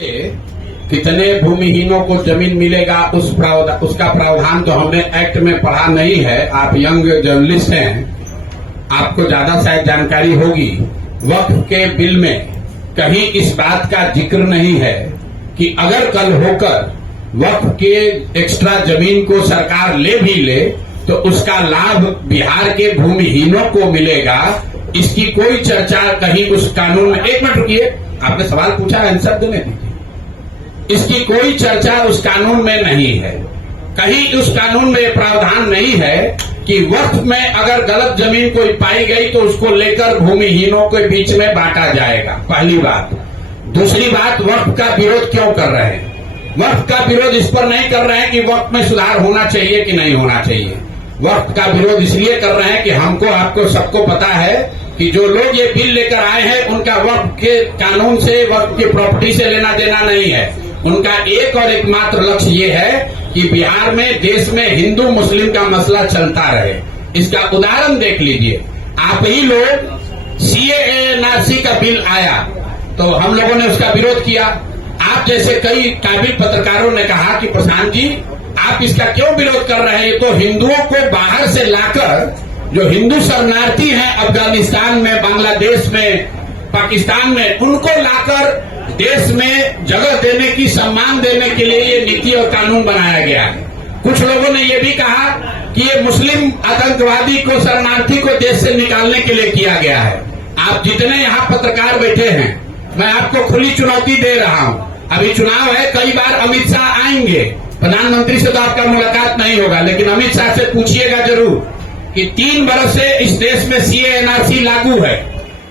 कितने भूमिहीनों को जमीन मिलेगा उसका प्रावधान तो हमने एक्ट में पढ़ा नहीं है। आप यंग जर्नलिस्ट हैं, आपको ज्यादा शायद जानकारी होगी। वक्फ के बिल में कहीं इस बात का जिक्र नहीं है कि अगर कल होकर वक्फ के एक्स्ट्रा जमीन को सरकार ले भी ले तो उसका लाभ बिहार के भूमिहीनों को मिलेगा। इसकी कोई चर्चा कहीं उस कानून में, एक मिनट रुकिए, आपने सवाल पूछा, आंसर देने दीजिए। इसकी कोई चर्चा उस कानून में नहीं है। कहीं उस कानून में यह प्रावधान नहीं है कि वक्फ में अगर गलत जमीन कोई पाई गई तो उसको लेकर भूमिहीनों के बीच में बांटा जाएगा। पहली बात। दूसरी बात, वक्फ का विरोध क्यों कर रहे हैं? वक्फ का विरोध इस पर नहीं कर रहे हैं कि वक्फ में सुधार होना चाहिए कि नहीं होना चाहिए। वक्फ का विरोध इसलिए कर रहे हैं कि हमको, आपको, सबको पता है कि जो लोग ये बिल लेकर आए हैं उनका वक्फ के कानून से, वक्फ की प्रॉपर्टी से लेना देना नहीं है। उनका एक और एकमात्र लक्ष्य ये है कि बिहार में, देश में हिंदू मुस्लिम का मसला चलता रहे। इसका उदाहरण देख लीजिए। आप ही लोग सीएए का बिल आया तो हम लोगों ने उसका विरोध किया। आप जैसे कई काबिल पत्रकारों ने कहा कि प्रशांत जी, आप इसका क्यों विरोध कर रहे हैं? तो हिंदुओं को बाहर से लाकर, जो हिंदू शरणार्थी हैं अफगानिस्तान में, बांग्लादेश में, पाकिस्तान में, उनको लाकर देश में जगह देने की, सम्मान देने के लिए ये नीति और कानून बनाया गया है। कुछ लोगों ने ये भी कहा कि ये मुस्लिम आतंकवादी को, शरणार्थी को देश से निकालने के लिए किया गया है। आप जितने यहाँ पत्रकार बैठे हैं, मैं आपको खुली चुनौती दे रहा हूँ। अभी चुनाव है, कई बार अमित शाह आएंगे, प्रधानमंत्री से तो आपका मुलाकात नहीं होगा, लेकिन अमित शाह से पूछिएगा जरूर कि 3 बरस से इस देश में सीएए लागू है,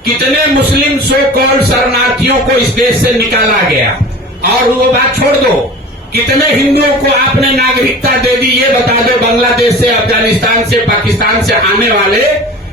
कितने मुस्लिम सो कॉल्ड शरणार्थियों को इस देश से निकाला गया? और वो बात छोड़ दो, कितने हिंदुओं को आपने नागरिकता दे दी? ये बता दो। बांग्लादेश से, अफगानिस्तान से, पाकिस्तान से आने वाले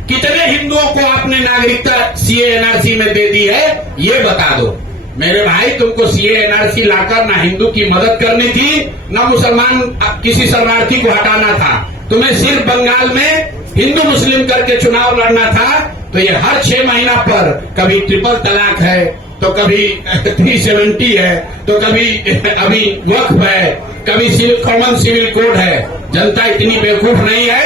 कितने हिंदुओं को आपने नागरिकता सीएए में दे दी है? ये बता दो। मेरे भाई, तुमको सीएए लाकर ना हिंदू की मदद करनी थी, ना मुसलमान किसी शरणार्थी को हटाना था। तुम्हें सिर्फ बंगाल में हिंदू मुस्लिम करके चुनाव लड़ना था। तो ये हर 6 महीना पर कभी ट्रिपल तलाक है, तो कभी 370 है, तो कभी अभी वक्फ है, कभी कॉमन सिविल कोड है। जनता इतनी बेवकूफ नहीं है।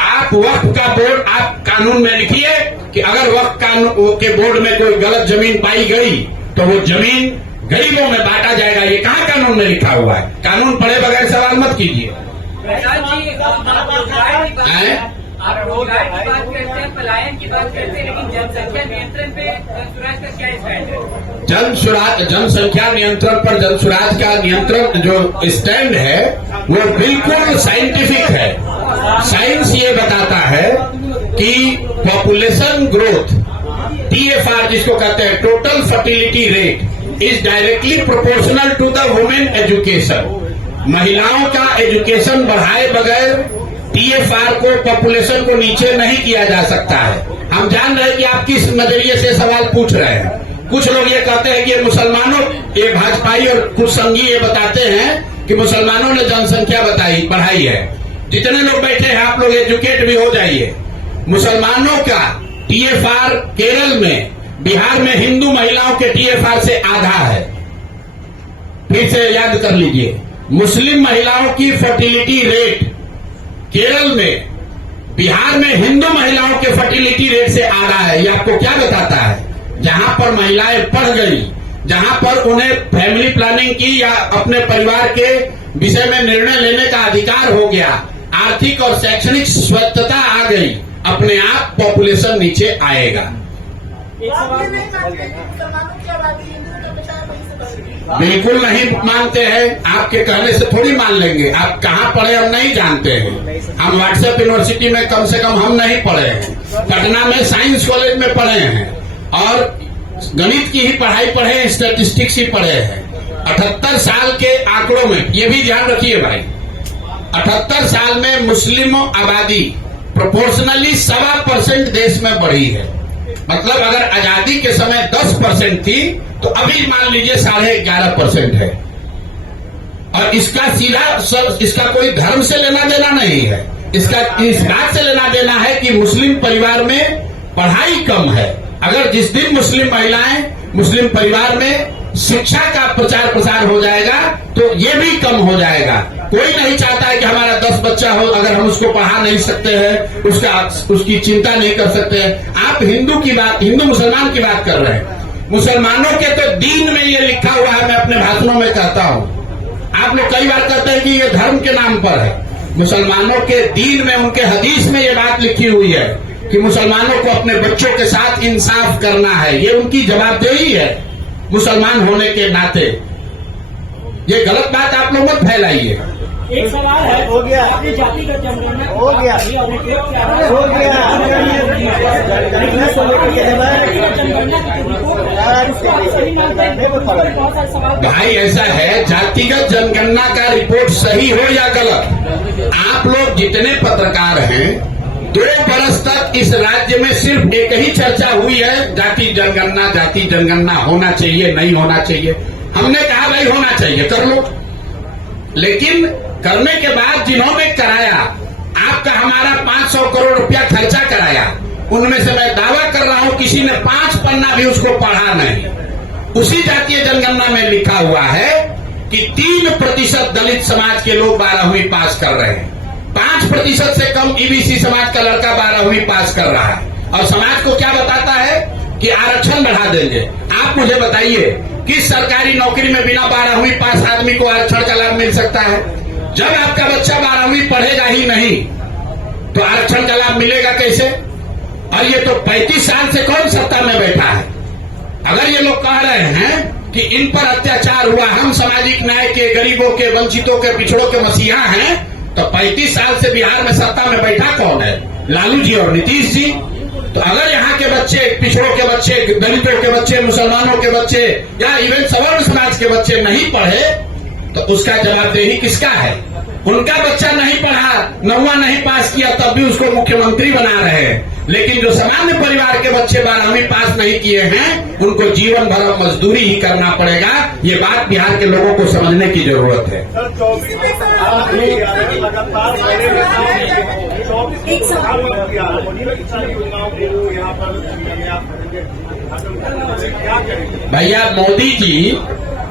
आप वक्फ का बोर्ड, आप कानून में लिखिए कि अगर वक्फ कानून के बोर्ड में कोई गलत जमीन पाई गई तो वो जमीन गरीबों में बांटा जाएगा। ये कहाँ कानून में लिखा हुआ है? कानून पढ़े बगैर सवाल मत कीजिए। आप रोजगार की बात करते हैं, पलायन की बात करते हैं, लेकिन जनसंख्या नियंत्रण पे जनसुराज का क्या स्टैंड है? जनसंख्या नियंत्रण पर जनसुराज का नियंत्रण जो स्टैंड है वो बिल्कुल साइंटिफिक है। साइंस ये बताता है कि पॉपुलेशन ग्रोथ, TFR जिसको कहते हैं, total fertility rate, is directly proportional to the women education. महिलाओं का एजुकेशन बढ़ाए बगैर TFR को, पॉपुलेशन को नीचे नहीं किया जा सकता है। हम जान रहे हैं कि आप किस नजरिए से सवाल पूछ रहे हैं। कुछ लोग ये कहते हैं कि ये मुसलमानों, ये भाजपाई और कुछ संघी ये बताते हैं कि मुसलमानों ने जनसंख्या बढ़ाई है। जितने लोग बैठे हैं आप लोग एजुकेट भी हो जाइए। मुसलमानों का TFR केरल में, बिहार में हिंदू महिलाओं के TFR से आधा है। फिर से याद कर लीजिए, मुस्लिम महिलाओं की फर्टिलिटी रेट केरल में, बिहार में हिंदू महिलाओं के फर्टिलिटी रेट से आधा है। ये आपको क्या बताता है? जहां पर महिलाएं पढ़ गई, जहां पर उन्हें फैमिली प्लानिंग की या अपने परिवार के विषय में निर्णय लेने का अधिकार हो गया, आर्थिक और शैक्षणिक स्वतंत्रता आ गई, अपने आप पॉपुलेशन नीचे आएगा। बिल्कुल नहीं मानते हैं। आपके कहने से थोड़ी मान लेंगे। आप कहाँ पढ़े हम नहीं जानते हैं। हम व्हाट्सएप यूनिवर्सिटी में कम से कम हम नहीं पढ़े हैं। पटना में साइंस कॉलेज में पढ़े हैं और गणित की ही पढ़ाई पढ़े हैं, स्टैटिस्टिक्स ही पढ़े हैं। 78 साल के आंकड़ों में, ये भी ध्यान रखिए भाई, 78 साल में मुस्लिम आबादी प्रोपोर्शनली 7% देश में बढ़ी है। मतलब अगर आजादी के समय 10% थी तो अभी मान लीजिए 11.5% है। और इसका कोई धर्म से लेना देना नहीं है। इसका इस बात से लेना देना है कि मुस्लिम परिवार में पढ़ाई कम है। अगर जिस दिन मुस्लिम महिलाएं मुस्लिम परिवार में शिक्षा का प्रचार प्रसार हो जाएगा तो ये भी कम हो जाएगा। कोई नहीं चाहता है कि हमारा 10 बच्चा हो, अगर हम उसको पढ़ा नहीं सकते हैं, उसकी चिंता नहीं कर सकते हैं। आप हिंदू मुसलमान की बात कर रहे हैं। मुसलमानों के तो दीन में ये लिखा हुआ है, मैं अपने भाषणों में कहता हूं। आप लोग कई बार कहते हैं कि ये धर्म के नाम पर है। मुसलमानों के दीन में, उनके हदीस में ये बात लिखी हुई है कि मुसलमानों को अपने बच्चों के साथ इंसाफ करना है। ये उनकी जवाबदेही है मुसलमान होने के नाते। ये गलत बात आप लोग मत फैलाइए। एक सवाल है, हो गया, आपने जातिगत जनगणना हो गया, हो गया। भाई ऐसा है, जातिगत जनगणना का रिपोर्ट सही हो या गलत, आप लोग जितने पत्रकार हैं 2 बरस तक इस राज्य में सिर्फ एक ही चर्चा हुई है, जाति जनगणना होना चाहिए नहीं होना चाहिए। हमने कहा भाई होना चाहिए, कर लो। लेकिन करने के बाद जिन्होंने कराया, आपका हमारा 500 करोड़ रुपया खर्चा कराया, उनमें से मैं दावा कर रहा हूं किसी ने 5 पन्ना भी उसको पढ़ा नहीं। उसी जातीय जनगणना में लिखा हुआ है कि 3% दलित समाज के लोग 12वीं पास कर रहे हैं, 5% से कम ईबीसी समाज का लड़का 12वीं पास कर रहा है। और समाज को क्या बताता है कि आरक्षण बढ़ा देंगे। आप मुझे बताइए, किस सरकारी नौकरी में बिना 12वीं पास आदमी को आरक्षण का लाभ मिल सकता है? जब आपका बच्चा 12वीं पढ़ेगा ही नहीं तो आरक्षण का लाभ मिलेगा कैसे? और ये तो 35 साल से कौन सत्ता में बैठा है? अगर ये लोग कह रहे हैं कि इन पर अत्याचार हुआ, हम सामाजिक न्याय के, गरीबों के, वंचितों के, पिछड़ों के मसीहा हैं, तो 35 साल से बिहार में सत्ता में बैठा कौन है? लालू जी और नीतीश जी। तो अगर यहाँ के बच्चे, पिछड़ों के बच्चे, दलितों के बच्चे, मुसलमानों के बच्चे या इवन सवर्ण समाज के बच्चे नहीं पढ़े तो उसका जवाबदेही किसका है? उनका बच्चा नहीं पढ़ा, 9वां नहीं पास किया, तब भी उसको मुख्यमंत्री बना रहे हैं। लेकिन जो सामान्य परिवार के बच्चे 12वीं पास नहीं किए हैं, उनको जीवन भर मजदूरी ही करना पड़ेगा। ये बात बिहार के लोगों को समझने की जरूरत है। भैया मोदी जी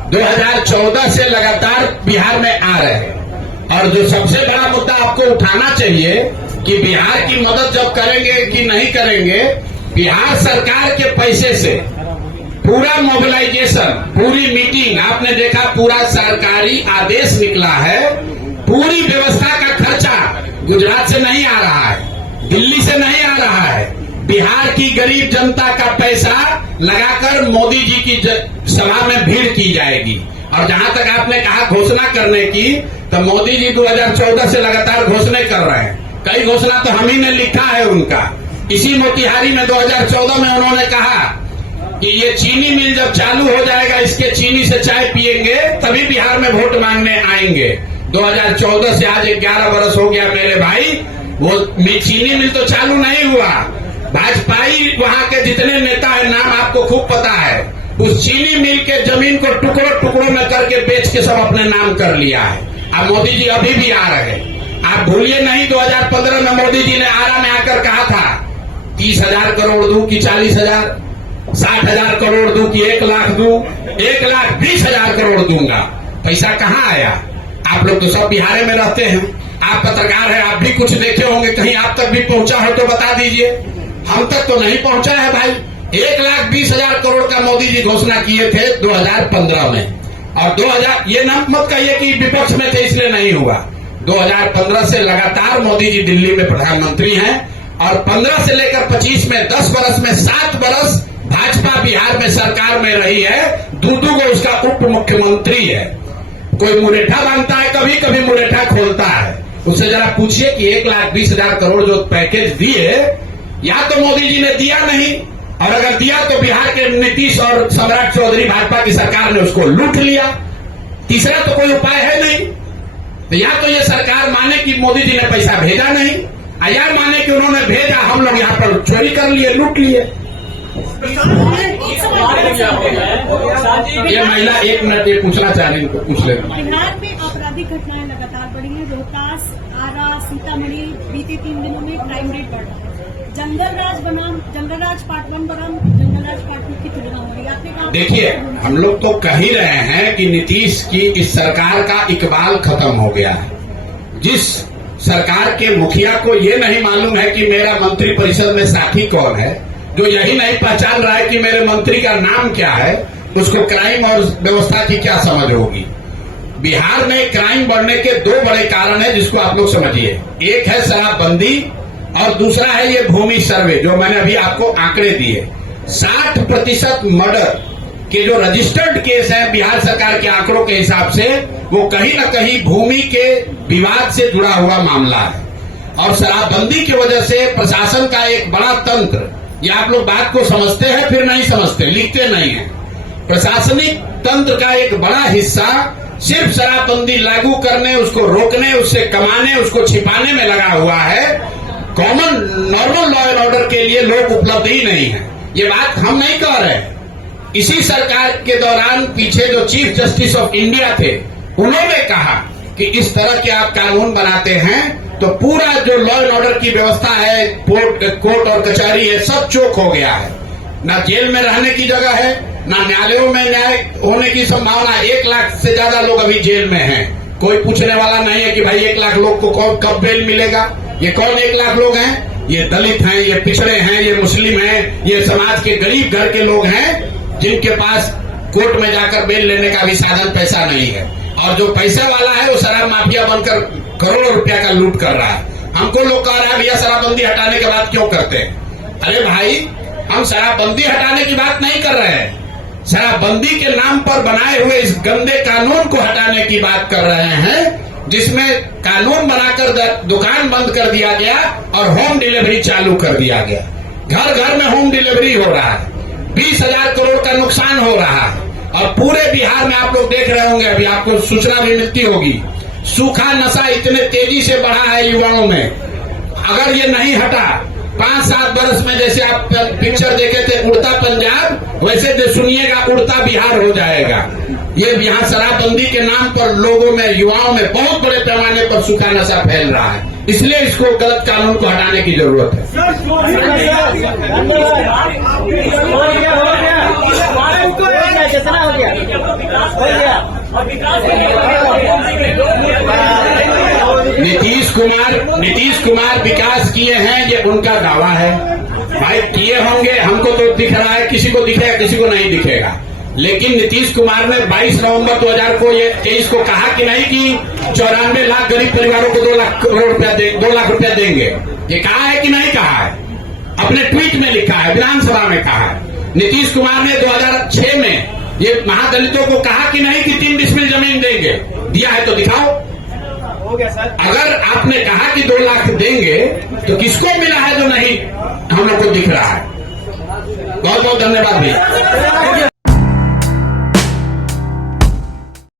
2014 से लगातार बिहार में आ रहे हैं, और जो सबसे बड़ा मुद्दा आपको उठाना चाहिए कि बिहार की मदद जब करेंगे कि नहीं करेंगे, बिहार सरकार के पैसे से पूरा मोबिलाइजेशन, पूरी मीटिंग, आपने देखा पूरा सरकारी आदेश निकला है, पूरी व्यवस्था का खर्चा गुजरात से नहीं आ रहा है, दिल्ली से नहीं आ रहा है, बिहार की गरीब जनता का पैसा लगाकर मोदी जी की सभा में भीड़ की जाएगी। और जहां तक आपने कहा घोषणा करने की, तो मोदी जी 2014 से लगातार घोषणा कर रहे हैं। कई घोषणा तो हम ही ने लिखा है उनका। इसी मोतिहारी में 2014 में उन्होंने कहा कि ये चीनी मिल जब चालू हो जाएगा, इसके चीनी से चाय पिएंगे तभी बिहार में वोट मांगने आएंगे। 2014 से आज 11 बरस हो गया मेरे भाई, वो चीनी मिल तो चालू नहीं हुआ। भाजपाई वहां के जितने नेता है, नाम आपको खूब पता है, उस चीनी मिल के जमीन को टुकड़ों टुकड़ों में करके बेच के सब अपने नाम कर लिया है। अब मोदी जी अभी भी आ रहे हैं, आप भूलिए नहीं। 2015 में मोदी जी ने आरा में आकर कहा था 30,000 करोड़ दूं कि 40,000, 60,000 करोड़ दूं कि 1 लाख दूं, 1,20,000 करोड़ दूंगा। पैसा कहाँ आया? आप लोग तो सब बिहार में रहते हैं, आप पत्रकार हैं, आप भी कुछ देखे होंगे, कहीं आप तक भी पहुंचा हो तो बता दीजिए। हम तक तो नहीं पहुंचा है भाई। 1,20,000 करोड़ का मोदी जी घोषणा किए थे 2015 में, और 2000, ये नाम मत कहिए कि विपक्ष में थे इसलिए नहीं हुआ। 2015 से लगातार मोदी जी दिल्ली में प्रधानमंत्री हैं, और 15 से लेकर 25 में 10 बरस में 7 बरस भाजपा बिहार में सरकार में रही है। दूदू को उसका उप मुख्यमंत्री है। कोई मुरेठा बांधता है, कभी कभी मुरेठा खोलता है, उससे जरा पूछिए कि 1,20,000 करोड़ जो पैकेज दिए, या तो मोदी जी ने दिया नहीं, और अगर दिया तो बिहार के नीतीश और सम्राट चौधरी भाजपा की सरकार ने उसको लूट लिया। तीसरा तो कोई उपाय है नहीं। तो या तो ये सरकार माने कि मोदी जी ने पैसा भेजा नहीं, या माने कि उन्होंने भेजा, हम लोग यहाँ पर चोरी कर लिए, लूट लिए। ये महिला 1 मिनट ये पूछना चाह रही, उनको पूछ लेना। बिहार में आपराधिक घटनाएं लगातार बढ़ी हैं। रोहतास, आरा, सीतामढ़ी बीते 3 दिनों में क्राइम रेट बढ़ा है। जंगल राज पार्ट 1 बनाम समाजवादी पार्टी की तुलना हो रही है, आपने कहा। देखिए, हम लोग तो कह ही रहे हैं कि नीतीश की इस सरकार का इकबाल खत्म हो गया है। जिस सरकार के मुखिया को ये नहीं मालूम है कि मेरा मंत्रिपरिषद में साथी कौन है, जो यही नहीं पहचान रहा है कि मेरे मंत्री का नाम क्या है, उसको क्राइम और व्यवस्था की क्या समझ होगी। बिहार में क्राइम बढ़ने के दो बड़े कारण हैं, जिसको आप लोग समझिए। एक है शराबबंदी और दूसरा है ये भूमि सर्वे, जो मैंने अभी आपको आंकड़े दिए। 60% मर्डर के जो रजिस्टर्ड केस है बिहार सरकार के आंकड़ों के हिसाब से, वो कहीं न कहीं भूमि के विवाद से जुड़ा हुआ मामला है। और शराबबंदी की वजह से प्रशासन का एक बड़ा तंत्र, ये आप लोग बात को समझते हैं फिर नहीं समझते, लिखते नहीं है। प्रशासनिक तंत्र का एक बड़ा हिस्सा सिर्फ शराबबंदी लागू करने, उसको रोकने, उससे कमाने, उसको छिपाने में लगा हुआ है। Common normal law and order के लिए लोग उपलब्ध ही नहीं है। ये बात हम नहीं कह रहे। इसी सरकार के दौरान पीछे जो चीफ जस्टिस ऑफ इंडिया थे, उन्होंने कहा कि इस तरह के आप कानून बनाते हैं तो पूरा जो लॉ एंड ऑर्डर की व्यवस्था है, कोर्ट और कचहरी है, सब चोक हो गया है। ना जेल में रहने की जगह है, ना न्यायालयों में न्याय होने की संभावना। 1 लाख से ज्यादा लोग अभी जेल में हैं। कोई पूछने वाला नहीं है कि भाई 1 लाख लोग को कब बेल मिलेगा। ये कौन 1 लाख लोग हैं? ये दलित हैं, ये पिछड़े हैं, ये मुस्लिम हैं, ये समाज के गरीब घर के लोग हैं, जिनके पास कोर्ट में जाकर बेल लेने का भी साधन पैसा नहीं है। और जो पैसा वाला है वो शराब माफिया बनकर करोड़ों रुपया का लूट कर रहा है। हमको लोग कह रहे हैं भैया शराबबंदी हटाने के बाद क्यों करते हैं? अरे भाई, हम शराबबंदी हटाने की बात नहीं कर रहे हैं। शराबबंदी के नाम पर बनाए हुए इस गंदे कानून को हटाने की बात कर रहे हैं, जिसमें कानून बनाकर दुकान बंद कर दिया गया और होम डिलीवरी चालू कर दिया गया। घर घर में होम डिलीवरी हो रहा है। 20,000 करोड़ का नुकसान हो रहा है। और पूरे बिहार में आप लोग देख रहे होंगे, अभी आपको सूचना भी मिलती होगी, सूखा नशा इतने तेजी से बढ़ा है युवाओं में। अगर ये नहीं हटा, 5-7 वर्ष में जैसे आप पिक्चर देखे थे उड़ता पंजाब, वैसे सुनिएगा उड़ता बिहार हो जाएगा। ये यहाँ शराबबंदी के नाम पर लोगों में, युवाओं में बहुत बड़े पैमाने पर सूखा नशा फैल रहा है। इसलिए इसको गलत कानून को हटाने की जरूरत है। कितना हो गया? नीतीश कुमार विकास किए हैं, ये उनका दावा है। भाई किए होंगे, हमको तो दिख रहा है, किसी को दिखेगा किसी को नहीं दिखेगा। लेकिन नीतीश कुमार ने 22 नवंबर 2023 को कहा कि नहीं कि 94 लाख गरीब परिवारों को 2 लाख रुपया देंगे। ये कहा है कि नहीं कहा है? अपने ट्वीट में लिखा है, विधानसभा में कहा है। नीतीश कुमार ने 2006 में ये महादलितों को कहा कि नहीं कि 3 डिसमिल जमीन देंगे। दिया है तो दिखाओ। हो गया सर। अगर आपने कहा कि 2 लाख देंगे तो किसको मिला है जो नहीं हम लोग को दिख रहा है? बहुत बहुत धन्यवाद भैया।